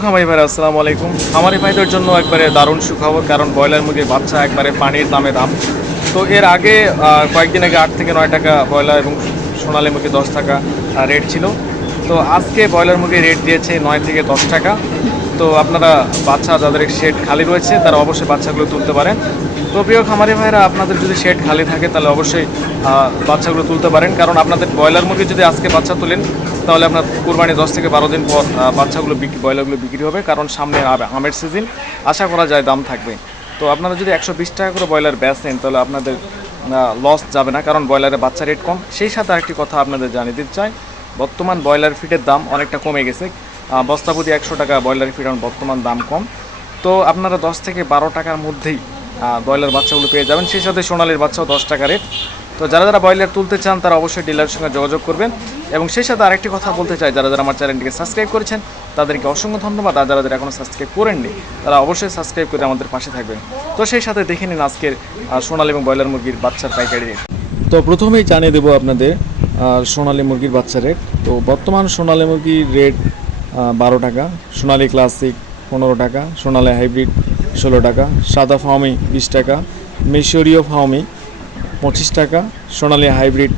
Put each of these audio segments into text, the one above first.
খামারি ভাই আসসালামু আলাইকুম। খামারি ভাইদের জন্য একবারে দারুণ সুখবর, কারণ ব্রয়লার মুরগির বাচ্চা একবারে পানির দামে দাম। তো এর আগে কয়েকদিন আগে আট থেকে নয় টাকা ব্রয়লার এবং সোনালী মুরগি দশ টাকা রেট ছিল। তো আজকে ব্রয়লার মুরগির রেট দিয়েছে নয় থেকে দশ টাকা। তো আপনারা বাচ্চা যাদের শেড খালি রয়েছে, তারা অবশ্যই বাচ্চাগুলো তুলতে পারেন। তো প্রিয় খামারি ভাইরা, আপনাদের যদি শেড খালি থাকে, তাহলে অবশ্যই বাচ্চাগুলো তুলতে পারেন। কারণ আপনাদের ব্রয়লার মুরগি যদি আজকে বাচ্চা তোলেন তাহলে আপনার কুরবানি দশ থেকে বারো দিন পর বাচ্চাগুলো বিক্রি, ব্রয়লারগুলো বিক্রি হবে, কারণ সামনে আমের সিজন আশা করা যায় দাম থাকবে। তো আপনারা যদি একশো বিশ টাকা করে ব্রয়লার ব্যাচ নেন, তাহলে আপনাদের লস যাবে না, কারণ ব্রয়লারের বাচ্চা রেট কম। সেই সাথে আরেকটি কথা আপনাদের জানিয়ে দিতে চাই, বর্তমান ব্রয়লার ফিটের দাম অনেকটা কমে গেছে। বস্তা প্রতি একশো টাকা ব্রয়লার ফিট এখন বর্তমান দাম কম। তো আপনারা দশ থেকে বারো টাকার মধ্যেই ব্রয়লার বাচ্চাগুলো পেয়ে যাবেন। সেই সাথে সোনালির বাচ্চাও দশ টাকা রেট তো যারা যারা ব্রয়লার তুলতে চান, তারা অবশ্যই ডিলারের সঙ্গে যোগাযোগ করবেন। এবং সেই সাথে আরেকটি কথা বলতে চাই, যারা যারা আমার চ্যানেলটিকে সাবস্ক্রাইব করেছেন, তাদেরকে অসংখ্য ধন্যবাদ। আর যারা যারা এখনও সাবস্ক্রাইব করেননি, তারা অবশ্যই সাবস্ক্রাইব করে আমাদের পাশে থাকবেন। তো সেই সাথে দেখে নিন আজকের সোনালী এবং ব্রয়লার মুরগির বাচ্চার পাইকারি রেট। তো প্রথমেই জানিয়ে দেবো আপনাদের সোনালী মুরগির বাচ্চা রেট। তো বর্তমান সোনালী মুরগির রেট বারো টাকা, সোনালী ক্লাসিক পনেরো টাকা, সোনালী হাইব্রিড ষোলো টাকা, সাদা ফাউমি বিশ টাকা, মিশরীয় ফাউমি পঁচিশ টাকা, সোনালী হাইব্রিড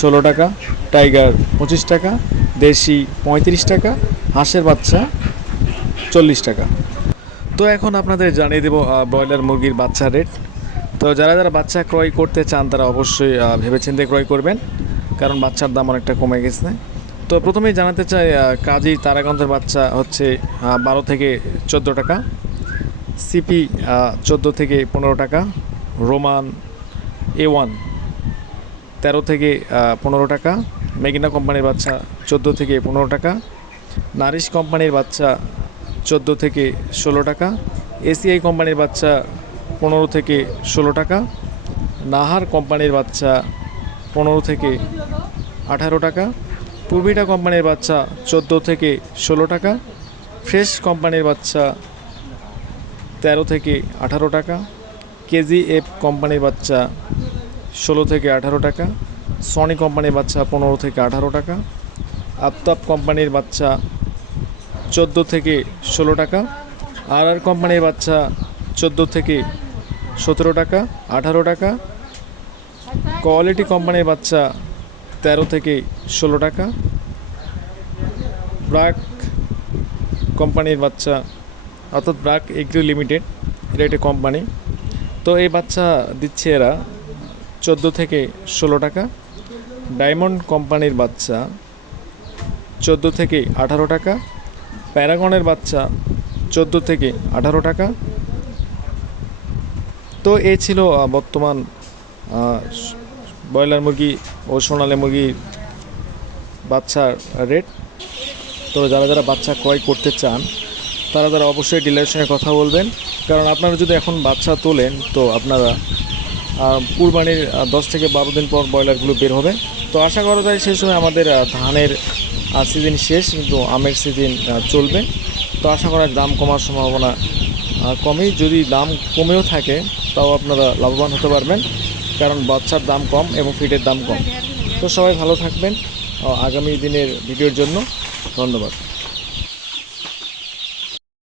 ষোলো টাকা, টাইগার পঁচিশ টাকা, দেশি পঁয়ত্রিশ টাকা, হাঁসের বাচ্চা চল্লিশ টাকা। তো এখন আপনাদের জানিয়ে দেবো ব্রয়লার মুরগির বাচ্চা রেট তো যারা যারা বাচ্চা ক্রয় করতে চান, তারা অবশ্যই ভেবেচিন্তে ক্রয় করবেন, কারণ বাচ্চার দাম অনেকটা কমে গেছে। তো প্রথমেই জানাতে চাই কাজী তারাগঞ্জের বাচ্চা হচ্ছে বারো থেকে চোদ্দ টাকা, সিপি চোদ্দ থেকে পনেরো টাকা, রোমান, এ ওয়ান তেরো থেকে পনেরো টাকা। মেগিনা কোম্পানির বাচ্চা চোদ্দ থেকে পনেরো টাকা। নারিশ কোম্পানির বাচ্চা চোদ্দ থেকে ষোলো টাকা। এসিআই কোম্পানির বাচ্চা পনেরো থেকে ষোলো টাকা। নাহার কোম্পানির বাচ্চা পনেরো থেকে আঠারো টাকা। পূর্বিটা কোম্পানির বাচ্চা চোদ্দ থেকে ষোলো টাকা। ফ্রেশ কোম্পানির বাচ্চা তেরো থেকে আঠারো টাকা। কেজি এফ কোম্পানির বাচ্চা ষোলো থেকে আঠারো টাকা সনি কোম্পানির বাচ্চা পনেরো থেকে আঠারো টাকা আফতাব কোম্পানির বাচ্চা চোদ্দ থেকে ষোলো টাকা আর আর কোম্পানির বাচ্চা চোদ্দ থেকে সতেরো টাকা, আঠারো টাকা কোয়ালিটি কোম্পানির বাচ্চা তেরো থেকে ষোলো টাকা ব্রাক কোম্পানির বাচ্চা, অর্থাৎ ব্রাক এগ্রি লিমিটেড এটা একটা কোম্পানি। তো এই বাচ্চা দিচ্ছে এরা চোদ্দ থেকে ষোলো টাকা। ডায়মন্ড কোম্পানির বাচ্চা চোদ্দ থেকে আঠারো টাকা। প্যারাগনের বাচ্চা চোদ্দ থেকে আঠারো টাকা। তো এই ছিল বর্তমান ব্রয়লার মুরগি ও সোনালী মুরগির বাচ্চার রেট। তো যারা যারা বাচ্চা ক্রয় করতে চান, তারা তারা অবশ্যই ডিলারের সঙ্গে কথা বলবেন। কারণ আপনারা যদি এখন বাচ্চা তোলেন, তো আপনারা কুরবানির দশ থেকে বারো দিন পর ব্রয়লারগুলো বের হবে। তো আশা করা যায় সেই সময় আমাদের ধানের সিজন শেষ, কিন্তু আমের সিজন চলবে। তো আশা করা দাম কমার সম্ভাবনা কমই যদি দাম কমেও থাকে, তাও আপনারা লাভবান হতে পারবেন, কারণ বাচ্চার দাম কম এবং ফিটের দাম কম। তো সবাই ভালো থাকবেন আগামী দিনের ভিডিওর জন্য ধন্যবাদ।